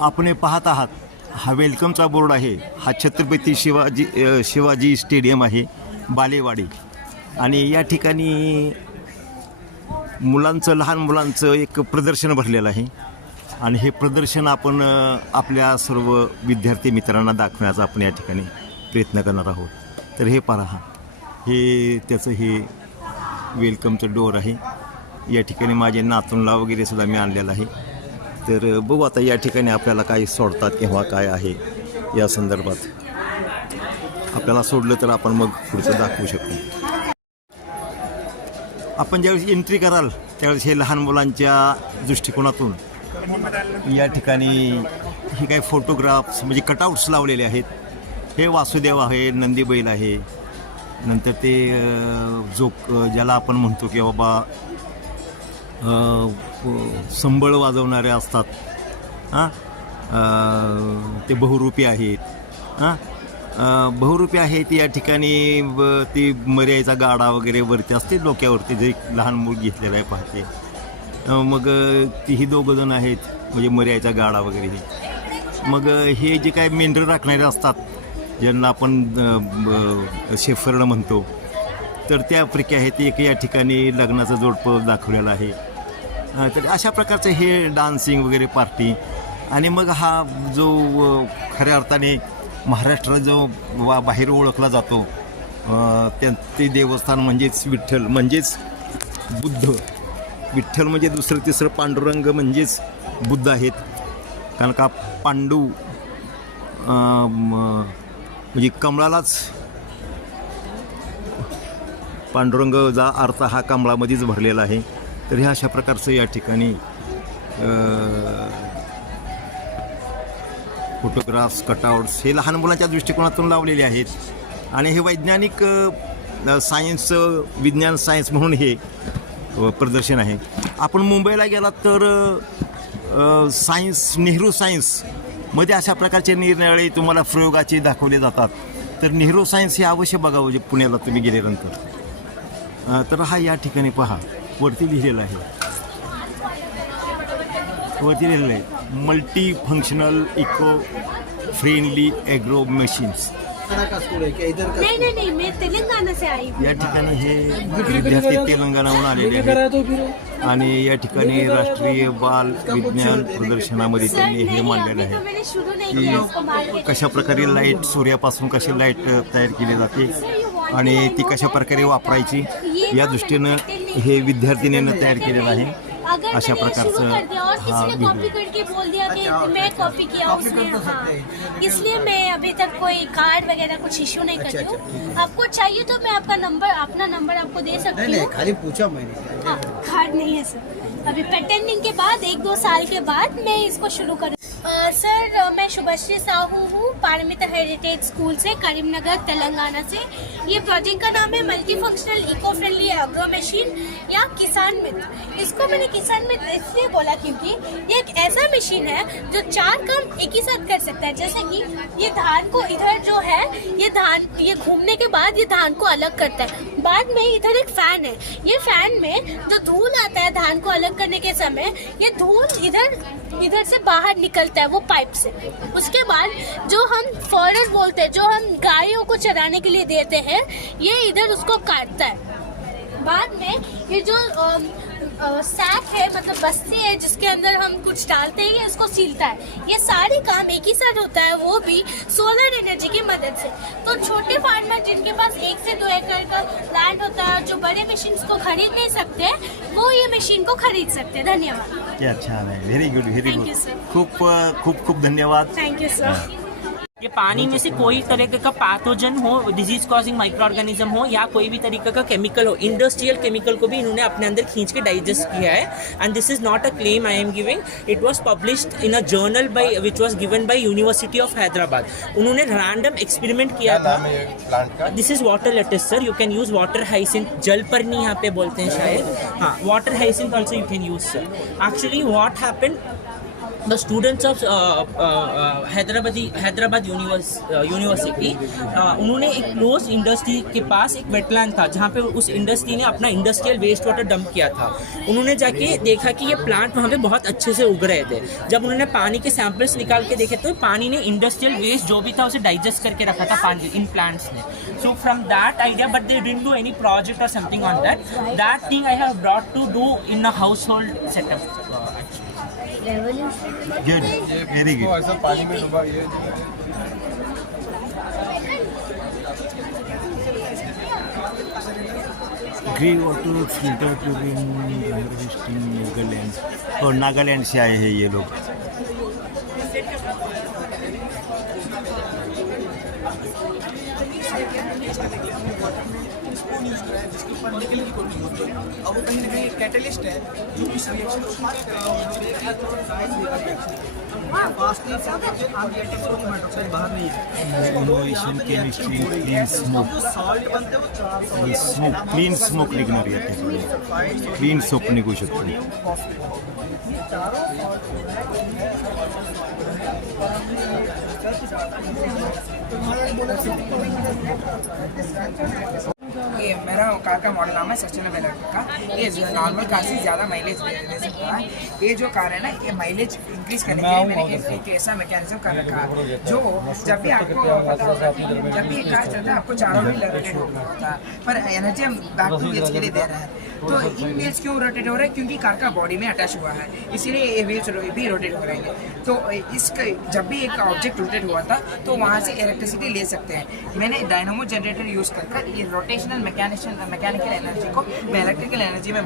आपण हे पाहत आहात हा वेलकमचा बोर्ड आहे. हा छत्रपती शिवाजी स्टेडियम आहे बालेवाडी. आणि या ठिकाणी लहान मुलांचं एक प्रदर्शन भरलेलं आहे. आणि हे प्रदर्शन आपण आपल्या सर्व विद्यार्थी मित्रांना दाखवण्याचा आपण या ठिकाणी प्रयत्न करणार आहोत. तर हे पहा, हे त्याचं हे वेलकमचं डोअर आहे. या ठिकाणी माझे नातूंला वगैरे सुद्धा मी आणलेलं आहे. तर बघू आता या ठिकाणी आपल्याला काय सोडतात किंवा काय आहे या संदर्भात. आपल्याला सोडलं तर आपण मग पुढचं दाखवू शकतो. आपण ज्यावेळेस एंट्री कराल त्यावेळेस हे लहान मुलांच्या दृष्टिकोनातून या ठिकाणी हे काही फोटोग्राफ्स म्हणजे कटआउट्स लावलेले आहेत. हे वासुदेव आहे, नंदी बैल आहे. नंतर ते ज्याला आपण म्हणतो की बाबा संबळ वाजवणारे असतात, ते बहुरूपी आहेत. बहुरूपी आहेत या ठिकाणी. ती मर्याचा गाडा वगैरे वरती असते डोक्यावरती, जे लहान मूल घेतलेलं आहे पाहते. मग तीही दोघंजण आहेत म्हणजे मर्याचा गाडा वगैरे. मग हे जे काय मेंढरं राखणारे असतात ज्यांना आपण शेफर्ड म्हणतो, तर त्यापैकी आहेत. एक या ठिकाणी लग्नाचं जोडपं दाखवलेलं आहे. तर अशा प्रकारचं हे डान्सिंग वगैरे पार्टी. आणि मग हा जो खऱ्या अर्थाने महाराष्ट्रात जो बाहेर ओळखला जातो ते देवस्थान म्हणजेच विठ्ठल, म्हणजेच बुद्ध. विठ्ठल म्हणजे दुसरं तिसरं पांडुरंग म्हणजेच बुद्ध आहेत. कारण का पांडू म्हणजे कमळालाच पांडुरंगचा अर्थ हा कमळामध्येच भरलेला आहे. तर ह्या अशा प्रकारचं या ठिकाणी फोटोग्राफ्स, कटआउट्स हे लहान मुलांच्या दृष्टिकोनातून लावलेले आहेत. आणि हे वैज्ञानिक सायन्स, विज्ञान सायन्स म्हणून हे प्रदर्शन आहे. आपण मुंबईला गेलात तर सायन्स, नेहरू सायन्समध्ये अशा प्रकारचे निरनिराळे तुम्हाला प्रयोगाचे दाखवले जातात. तर नेहरू सायन्स हे अवश्य बघावं जे पुण्याला तुम्ही गेल्यानंतर. तर हा या ठिकाणी पहा, वरती लिहिलेलं आहे. Multi functional eco friendly agro machines. नहीं मैं तेलंगाना से आई हूँ. या ठिकाणी हे विद्यार्थी तेलंगणाहून आलेले आहेत. आणि या ठिकाणी राष्ट्रीय बाल विज्ञान प्रदर्शनामध्ये त्यांनी हे मांडलेलं आहे की कशा प्रकारे लाईट, सूर्यापासून कशी लाईट तयार केली जाते आणि ती कशा प्रकारे वापरायची या दृष्टीनं हे विद्यार्थिनीनं तयार केलेलं आहे. अशा प्रकारचं हा कॉपी करके बोल दिया कि मैं कॉपी किया उसने. हाँ, इसलिए मैं अभी तक कोई कार्ड वगैरह कुछ इशू नहीं करती हूँ. आपको चाहिए तो मैं अपना नंबर आपको दे सकती हूँ. खाली पूछा मैंने. हाँ, कार्ड नहीं है सर. अभी पेटेंटिंग के बाद 1-2 साल के बाद मैं इसको शुरू करूँ. सर मैं शुभश्री साहू हूँ, पारमिता हेरिटेज स्कूल से, करीमनगर तेलंगाना से. ये प्रोजेक्ट का नाम है multi functional eco friendly agro machine या किसान मित्र. इसको मैंने किसान मित्र इसलिए बोला क्योंकि ये एक ऐसा मशीन है जो 4 काम एक ही साथ कर सकता है. जैसे कि ये धान को इधर जो है ये घूमने के बाद ये धान को अलग करता है. बाद में इधर एक फैन है. ये फैन में जो धूल आता है धान को अलग करने के समय, ये धूल इधर से बाहर निकलता है वो पाइप से. उसके बाद जो हम फॉरेस्ट बोलते हैं, जो हम गायों को चराने के लिए देते हैं, ये इधर उसको काटता है. बाद में ये जो सैक है, मतलब बस्ती है जिसके अंदर हम कुछ डालते हैं, ये इसको सीलता है. ये सारे काम एक ही साथ होता है, वो भी सोलर एनर्जी की मदद से. तो छोटे फार्मर जिनके पास 1 से 2 एकड़ का लैंड होता है, जो बड़े मशीन को खरीद नहीं सकते, वो ये मशीन को खरीद सकते हैं. धन्यवाद. क्या छान आहे. Very good, very Thank good. you, sir. खूप खूप खूप धन्यवाद. Thank you sir. ये पानी में से कोई तरीके का पैथोजन हो, डिजीज कॉजिंग माइक्रो ऑर्गेनिज्म हो या कोई भी तरीके का केमिकल हो, इंडस्ट्रियल केमिकल को भी इन्होंने अपने अंदर खींच के डाइजेस्ट किया है. And this is not a claim I am giving. It was published in a journal by which was given by university of Hyderabad. उन्होंने रैंडम एक्सपेरिमेंट किया था. This is water lettuce sir. You can use water hyacinth, जलपर्णी यहाँ पे बोलते हैं शायद. हाँ, water hyacinth also you can use sir. Actually what happened, the students of Hyderabad university उन्होंने एक क्लोज इंडस्ट्री के पास एक वेटलैंड था जहाँ पे उस इंडस्ट्री ने अपना इंडस्ट्रियल वेस्ट वाटर डंप किया था। उन्होंने जाके देखा कि ये प्लांट वहाँ पे बहुत अच्छे से उग रहे थे। जब उन्होंने पानी के सैंपल्स निकाल के देखे तो पानी ने इंडस्ट्रियल वेस्ट जो भी था उसे डाइजेस्ट करके रखा था पानी इन प्लांट्स ने। So from that idea, but they didn't do any project और something on that thing I have brought to do in a household setup. Good, very good. ऐसा पानी में डूबा ये grey water filter tubing harvesting Nagaland, और नागालैंड से आए हैं ये लोग। जिसके ऊपर निकल की कोटिंग होती है और वो कहीं ना कहीं एक कैटलिस्ट है जो इस रिएक्शन को बाहर नहीं है। Innovation chemistry clean smoke, smoke clean smoke निघणार आहे, क्लीन स्मोक निघू शकतो। ये मेरा कार का मॉडल नाम है सस्टेनेबल का। ये नॉर्मल कार से ज़्यादा माइलेज दे सकता है। ये जो कार है ना, ये माइलेज इंक्रीज करने के लिए मैंने एक ऐसा मैकेनिज्म कर रखा है जो जब भी आपको पता होगा कि जब भी ये कार चलता है आपको चारों व्हील रोटेट होता है, पर एनर्जी हम बैक टू व्हील्स के लिए दे रहे हैं। तो इन व्हील्स क्यों रोटेट हो रहा है? क्योंकि कार का बॉडी में अटैच हुआ है, इसीलिए ये व्हील्स भी रोटेट हो रहे हैं। तो इसका जब भी एक ऑब्जेक्ट रोटेट हुआ था तो वहाँ से इलेक्ट्रिसिटी ले सकते हैं। मैंने डायनामो जनरेटर यूज़ कर ये रोटेशनल मैकेनिकल एनर्जी को मैं इलेक्ट्रिकल एनर्जी में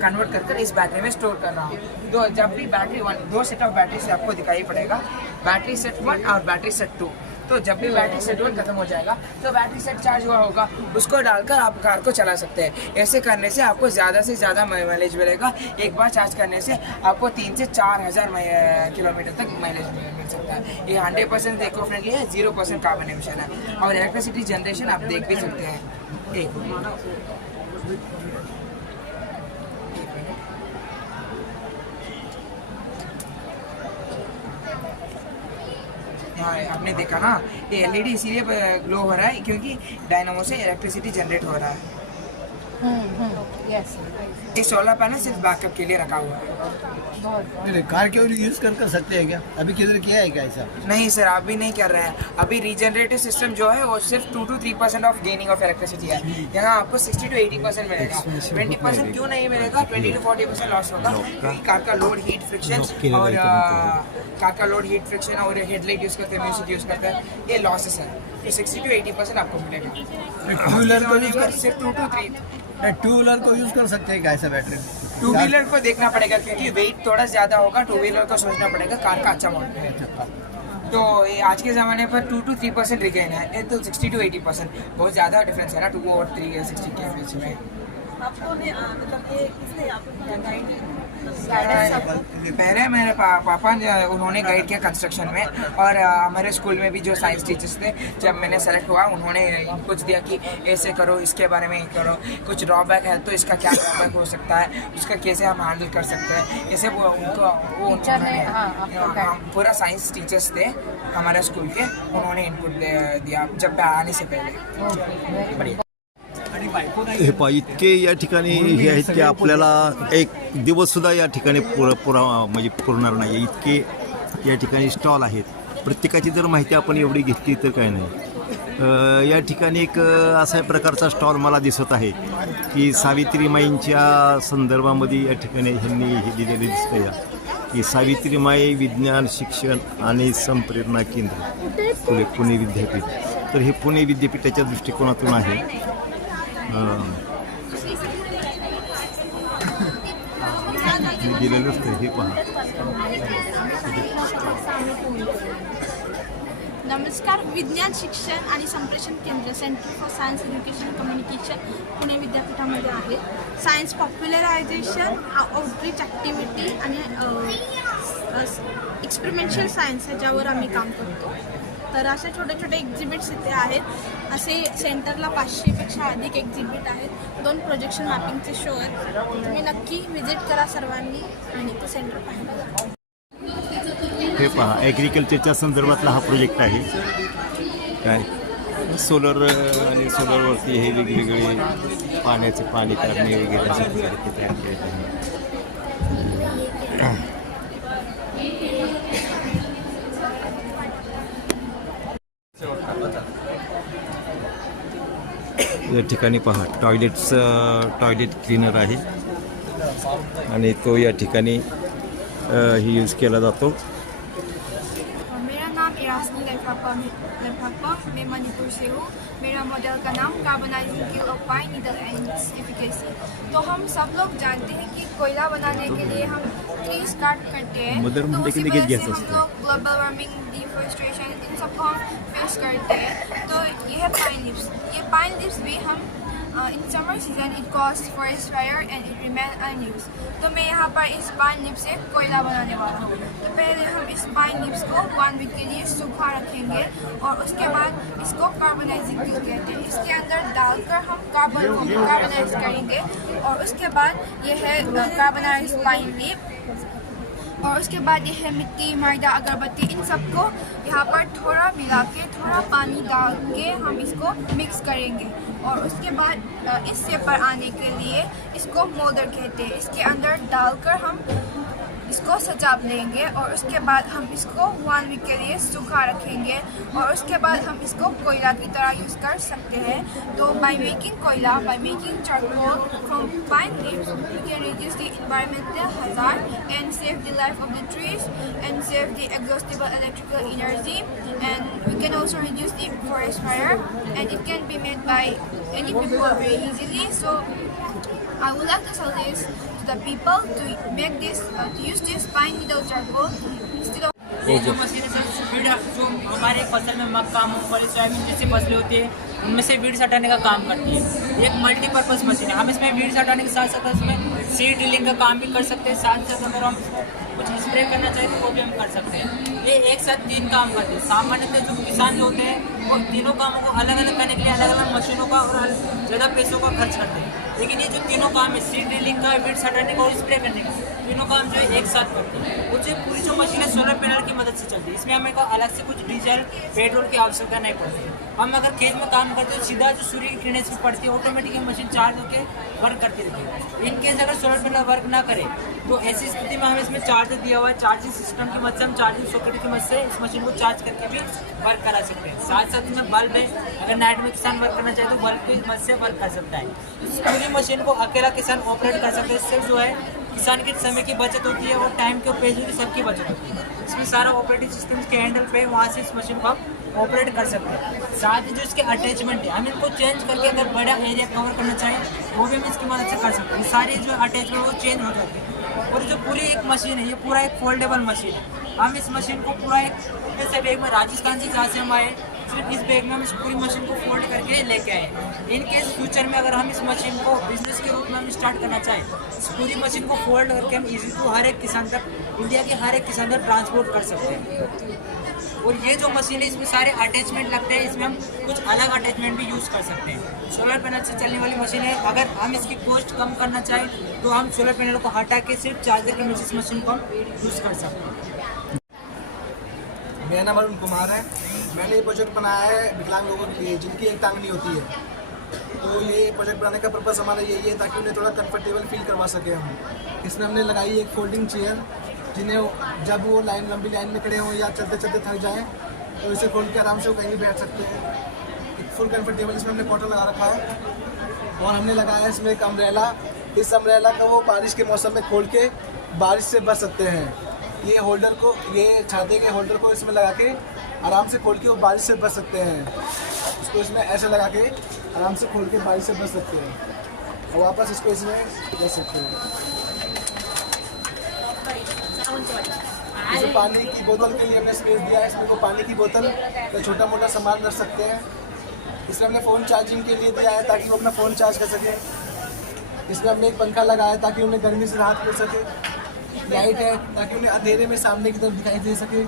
कन्वर्ट कर इस बैटरी में स्टोर कर रहा हूँ। तो जब भी बैटरी दो सेट ऑफ बैटरी से आपको दिखाई पड़ेगा, बैटरी सेट 1 और बैटरी सेट 2। तो जब भी बैटरी सेट 1 खत्म हो जाएगा तो बैटरी सेट चार्ज हुआ होगा, उसको डालकर आप कार को चला सकते हैं। ऐसे करने से आपको ज़्यादा से ज़्यादा माइलेज मिलेगा। एक बार चार्ज करने से आपको 3 से 4,000 किलोमीटर तक माइलेज मिल सकता है। ये 100% इको फ्रेंडली है, 0% कार्बन एमिशन है और इलेक्ट्रिसिटी जनरेशन आप देख भी सकते हैं। आपने देखा ना, ये एलईडी इसीलिए ग्लो हो रहा है क्योंकि डायनामो से इलेक्ट्रिसिटी जनरेट हो रहा है। यस, ये सोलर पैनल सिर्फ बैकअप के लिए रखा हुआ है। कार के यूज कर सकते हैं क्या? अभी किधर किया है क्या ऐसा? नहीं सर, अभी नहीं कर रहे हैं। अभी रीजनरेटिव सिस्टम जो है वो सिर्फ 2 to 3% of gaining of electricity है। यहाँ आपको 60 to 80% मिलेगा। 20% क्यों नहीं मिलेगा? 20 to 40% लॉस होगा क्योंकि कार का लोड हीट फ्रिक्शन और हेडलाइट यूज करते हैं, म्यूजिक यूज करते हैं, ये लॉसेस है। तो 60 to 80% आपको मिलेगा। टू व्हीलर को सिर्फ 2 to 3 टू व्हीलर को यूज कर सकते हैं क्या ऐसा बैटरी? टू व्हीलर को देखना पड़ेगा क्योंकि वेट थोड़ा ज़्यादा होगा। टू व्हीलर को सोचना पड़ेगा, कार का अच्छा मॉडल है। तो ये आज के ज़माने पर 2 to 3% रिगेन है, ये तो 60 to 80% बहुत ज़्यादा डिफरेंस है ना 2 और 3 या 60 के बीच में। पहले मेरे पापा उन्होंने गाइड किया कंस्ट्रक्शन में, और हमारे स्कूल में भी जो साइंस टीचर्स थे, जब मैंने सेलेक्ट हुआ उन्होंने कुछ दिया कि ऐसे करो, इसके बारे में करो, कुछ ड्रॉबैक है तो इसका क्या ड्रॉबैक हो सकता है, उसका कैसे हम हैंडल कर सकते हैं। ऐसे पूरा साइंस टीचर्स थे हमारे स्कूल के, उन्होंने इनपुट दिया जब आने से पहले। हे पहा, इतके या ठिकाणी हे आहेत की आपल्याला एक दिवससुद्धा या ठिकाणी म्हणजे पुरणार नाही, इतके या ठिकाणी स्टॉल आहेत। प्रत्येकाची जर माहिती आपण एवढी घेतली तर काय नाही। या ठिकाणी एक असा प्रकारचा स्टॉल मला दिसत आहे की सावित्रीमाईंच्या संदर्भामध्ये या ठिकाणी ह्यांनी हे दिलेले दिसतं या की सावित्रीमाई विज्ञान शिक्षण आणि संप्रेरणा केंद्र पुणे विद्यापीठ। तर हे पुणे विद्यापीठाच्या दृष्टिकोनातून आहे। दिलेलं असतं हे पहा। नमस्कार, विज्ञान शिक्षण आणि संप्रेषण केंद्र centre for science education communication Pune विद्यापीठामध्ये आहे। सायन्स पॉप्युलरायझेशन, आउटरीच ॲक्टिव्हिटी आणि एक्सपेरिमेंटल सायन्स ह्याच्यावर आम्ही काम करतो। तर असे छोटे छोटे एक्झिबिट्स इथे आहेत। असे सेंटरला 500पेक्षा अधिक एक्झिबिट आहेत। 2 प्रोजेक्शन मॅपिंगचे शो आहेत। तुम्ही नक्की व्हिजिट करा सर्वांनी आणि ते सेंटर पाहायला जा। हे पहा ॲग्रिकल्चरच्या संदर्भातला हा प्रोजेक्ट आहे. काय सोलर आणि सोलरवरती हे वेगवेगळे पाण्याचे पाणी काढणे वगैरे अशा प्रकारे ते तयार केले आहे. या ठिकाणी पहा टॉयलेट क्लीनर आहे आणि तो या ठिकाणी ही यूज केला जातो. मेरा नाम इरासनी लेफापा, मैं मणिपुर से हूँ. मेरा मॉडल का नाम carbonising gill of pine needle and efficacy. तो हम सब लोग जानते हैं कि कोयला बनाने के लिए हम ट्रीज काट करते हैं, मदर तो मुंडे उसी के लिए वजह गैस से हम असते. लोग ग्लोबल वार्मिंग, डिफॉरेस्टेशन, इन सबको हम फेस करते हैं. तो ये है पाइन लीव्स भी हम in summer season it cause forest fire and it remain unused. तो मैं यहाँ पर इस पाइन लीव से कोयला बनाने वाला हूँ. तो पहले हम इस पाइन लीव्स को 1 वीक के लिए सूखा रखेंगे और उसके बाद इसको कार्बनाइजिंग गिल कहते हैं. इसके अंदर डालकर हम कार्बन को कार्बनाइज करेंगे और उसके बाद ये है कार्बनाइज पाइन लीव. और उसके बाद ये है मिट्टी, मैदा, अगरबत्ती, इन सबको यहाँ पर थोड़ा मिला के थोड़ा पानी डाल के हम इसको मिक्स करेंगे. और उसके बाद इससे पर आने के लिए इसको मोल्डर कहते हैं. इसके अंदर डालकर हम इसको सजा लेंगे और उसके बाद हम इसको 1 वीक के लिए सूखा रखेंगे और उसके बाद हम इसको कोयला की तरह यूज़ कर सकते हैं. तो बाय मेकिंग कोयला, by making charcoal from pine leaves, we can reduce the environmental hazard and save the life of the trees and save the exhaustible electrical energy, and we can also reduce the forest fire, and it can be made by any people very easily. So I would like to suggest to the people to make this, to use this pine needle charcoal instead of. ये जो machine है sir, weed जो हमारे फसल में मक्का, मूंगफली, soybean जैसी फसलें होती है उनमें से वीड्स हटाने का काम करती है. ये एक मल्टीपर्पज़ मशीन है. हम इसमें वीड्स हटाने के साथ साथ इसमें सीड ड्रिलिंग का काम भी कर सकते हैं. साथ साथ अगर हम कुछ स्प्रे करना चाहें तो वो भी हम कर सकते हैं. ये एक साथ 3 काम करते हैं. सामान्यतः जो किसान जो होते हैं वो तीनों कामों को अलग अलग करने के लिए अलग अलग मशीनों का और ज़्यादा पैसों का खर्च करते हैं. लेकिन ये जो तीनों काम है, सीड ड्रिलिंग का, वीड्स हटाने का और स्प्रे करने का, तीनों काम जो है एक साथ करते हैं. कुछ पूरी जो मशीन है सोलर पैनल की मदद से चलती है. इसमें हमें अलग से कुछ डीजल, पेट्रोल की आवश्यकता नहीं पड़ती. हम अगर खेत में काम करते हैं तो सीधा जो सूर्य की किरणें से पड़ती है ऑटोमेटिक मशीन चार्ज होकर वर्क करती रहती है. इनकेस अगर सोलर पैनल वर्क ना करे तो ऐसी स्थिति में हमें इसमें चार्जर दिया हुआ है. चार्जिंग सिस्टम की मदद से हम चार्जिंग सॉकेट की मदद से इस मशीन को चार्ज करके भी वर्क करा सकते हैं. साथ साथ इसमें बल्ब है. अगर नाइट में किसान वर्क करना चाहे तो बल्ब की मदद से वर्क कर सकता है. इस पूरी मशीन को अकेला किसान ऑपरेट कर सकते हैं. इससे जो है किसान के समय की बचत होती है और टाइम के और पैसों की सबकी बचत होती है. इसमें सारा ऑपरेटिंग सिस्टम के हैंडल पे वहाँ से इस मशीन को आप ऑपरेट कर सकते हैं. साथ ही जो इसके अटैचमेंट है हम इनको चेंज करके अगर बड़ा एरिया कवर करना चाहें वो भी हम इसकी मदद से कर सकते हैं. सारे जो अटैचमेंट वो चेंज हो जाते हैं. और जो पूरी एक मशीन है ये पूरा एक फोल्डेबल मशीन है. हम इस मशीन को पूरा एक ऐसे बैग में राजस्थान से जहाँ से हम आए सिर्फ इस बैग में हम इस पूरी मशीन को फोल्ड करके लेके आए. इनकेस फ्यूचर में अगर हम इस मशीन को बिजनेस के रूप में हम स्टार्ट करना चाहें इस पूरी मशीन को फोल्ड करके हम इजी टू हर एक किसान तक, इंडिया के हर एक किसान तक ट्रांसपोर्ट कर सकते हैं. और ये जो मशीन है इसमें सारे अटैचमेंट लगते हैं. इसमें हम कुछ अलग अटैचमेंट भी यूज़ कर सकते हैं. सोलर पैनल से चलने वाली मशीन है. अगर हम इसकी कॉस्ट कम करना चाहें तो हम सोलर पैनल को हटा के सिर्फ चार्जर की इस मशीन को हम यूज़ कर सकते हैं. मेरा नाम अरुण कुमार है. मैंने ये प्रोजेक्ट बनाया है विकलांग लोगों के लिए जिनकी एक टांग नहीं होती है. तो ये प्रोजेक्ट बनाने का पर्पज़ हमारा यही है ताकि उन्हें थोड़ा कंफर्टेबल फील करवा सके हम. इसमें हमने लगाई एक फोल्डिंग चेयर जिन्हें जब वो लंबी लाइन में खड़े हों या चलते चलते थक जाएँ तो इसे खोल के आराम से वो कहीं भी बैठ सकते हैं. एक फुल कंफर्टेबल इसमें हमने कॉटन लगा रखा है और हमने लगाया इसमें एक अम्ब्रेला. इस अम्ब्रेला का वो बारिश के मौसम में खोल के बारिश से बच सकते हैं. ये होल्डर को, ये छाते के होल्डर को इसमें लगा के आराम से खोल के वो बारिश से बच सकते हैं. इसको इसमें ऐसे लगा के आराम से खोल के बारिश से बच सकते हैं और वापस इसको इसमें रख सकते हैं. इसमें पानी की बोतल के लिए हमने स्पेस दिया है. इसमें को पानी की बोतल या छोटा मोटा सामान रख सकते हैं. इसमें हमने फ़ोन चार्जिंग के लिए दिया है ताकि वो अपना फ़ोन चार्ज कर सकें. इसमें हमने एक पंखा लगाया है ताकि उन्हें गर्मी से राहत मिल सके. लाइट है ताकि उन्हें अंधेरे में सामने की तरफ दिखाई दे सके.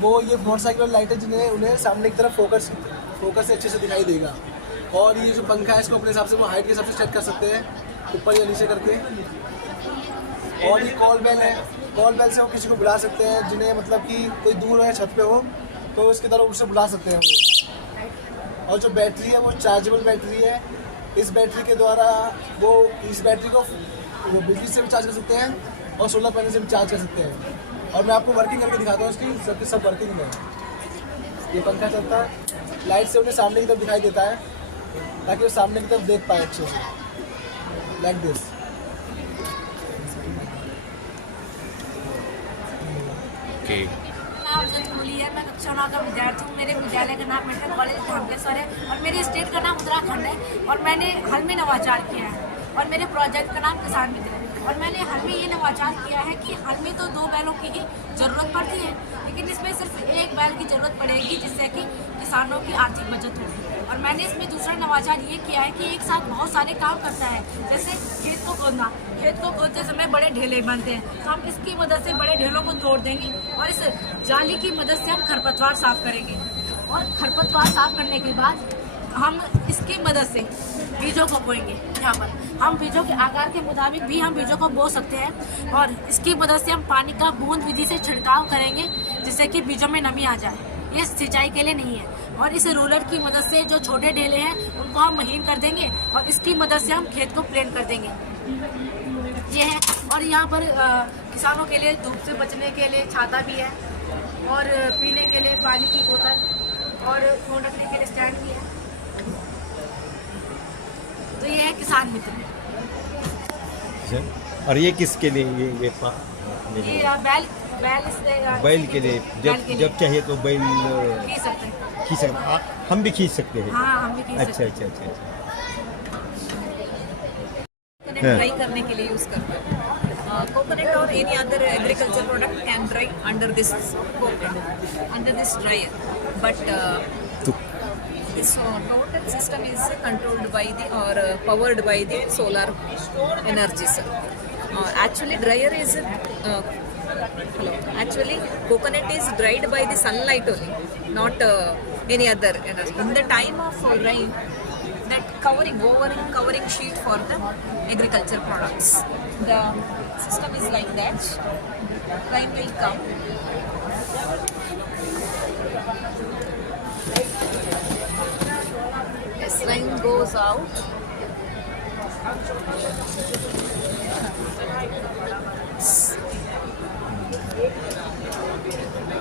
वो ये मोटरसाइकिल वाली लाइट है जिन्हें उन्हें सामने की तरफ फोकस से अच्छे से दिखाई देगा. और ये जो पंखा है इसको अपने हिसाब से वो हाइट के हिसाब से सेट कर सकते हैं ऊपर या नीचे करके. और ये कॉल बेल है, कॉल बेल से वो किसी को बुला सकते हैं जिन्हें मतलब कि कोई दूर है छत पे हो तो इसकी तरफ उससे बुला सकते हैं वो। और जो बैटरी है वो चार्जेबल बैटरी है। इस बैटरी के द्वारा वो इस बैटरी को वो बिजली से भी चार्ज कर सकते हैं और सोलर पैनल से भी चार्ज कर सकते हैं। और मैं आपको वर्किंग करके दिखाता हूँ इसकी, सबके सब वर्किंग में। ये पंखा चलता है, लाइट से उन्हें सामने की तरफ दिखाई देता है ताकि वो सामने की तरफ देख पाए अच्छे से, लाइक दिस। ओके नाम जतमूली है, मैं कक्षा 9 का विद्यार्थी हूँ। मेरे विद्यालय का नाम मेडिकल कॉलेज धामकेश्वर है और मेरी स्टेट का नाम उत्तराखंड है और मैंने हाल में नवाचार किया है और मेरे प्रोजेक्ट का नाम किसान मित्र है। और मैंने हाल में ये नवाचार किया है कि हाल में तो 2 बैलों की ही ज़रूरत पड़ती है, लेकिन इसमें सिर्फ 1 बैल की ज़रूरत पड़ेगी जिससे कि किसानों की आर्थिक बचत होगी। और मैंने इसमें दूसरा नवाचार ये किया है कि एक साथ बहुत सारे काम करता है, जैसे खेत को खोदना। खेत को खोदते समय बड़े ढेले बनते हैं तो हम इसकी मदद से बड़े ढेलों को तोड़ देंगे और इस जाली की मदद से हम खरपतवार साफ करेंगे। और खरपतवार साफ करने के बाद हम इसकी मदद से बीजों को बोएंगे। यहाँ पर हम बीजों के आकार के मुताबिक भी हम बीजों को बो सकते हैं और इसकी मदद से हम पानी का बूंद विधि से छिड़काव करेंगे जिससे कि बीजों में नमी आ जाए। ये सिंचाई के लिए नहीं है। और इस रोलर की मदद से जो छोटे ढेले हैं उनको हम महीन कर देंगे और इसकी मदद से हम खेत को प्लेन कर देंगे। ये है। और यहाँ पर किसानों के लिए धूप से बचने के लिए छाता भी है और पीने के लिए पानी की बोतल और फोन रखने के लिए स्टैंड भी है। तो ये है किसान मित्र। और ये किसके लिए ये ये बैल के लिए जब चाहिए तो बैल खींच सकते हैं। खींच सकते, हम भी खींच सकते हैं। हाँ, हम भी खींच अच्छा सकते अच्छा अच्छा coconut dry करने के लिए यूज करते हैं। कोकोनट और any other agriculture product can dry under this dryer, but this total system is controlled by the or powered by the solar energy, sir. Actually dryer is actually coconut is dried by the sunlight only, not any other energy. In the time of rain, that covering sheet for the agriculture products, the system is like that. Rain will come, as rain goes out,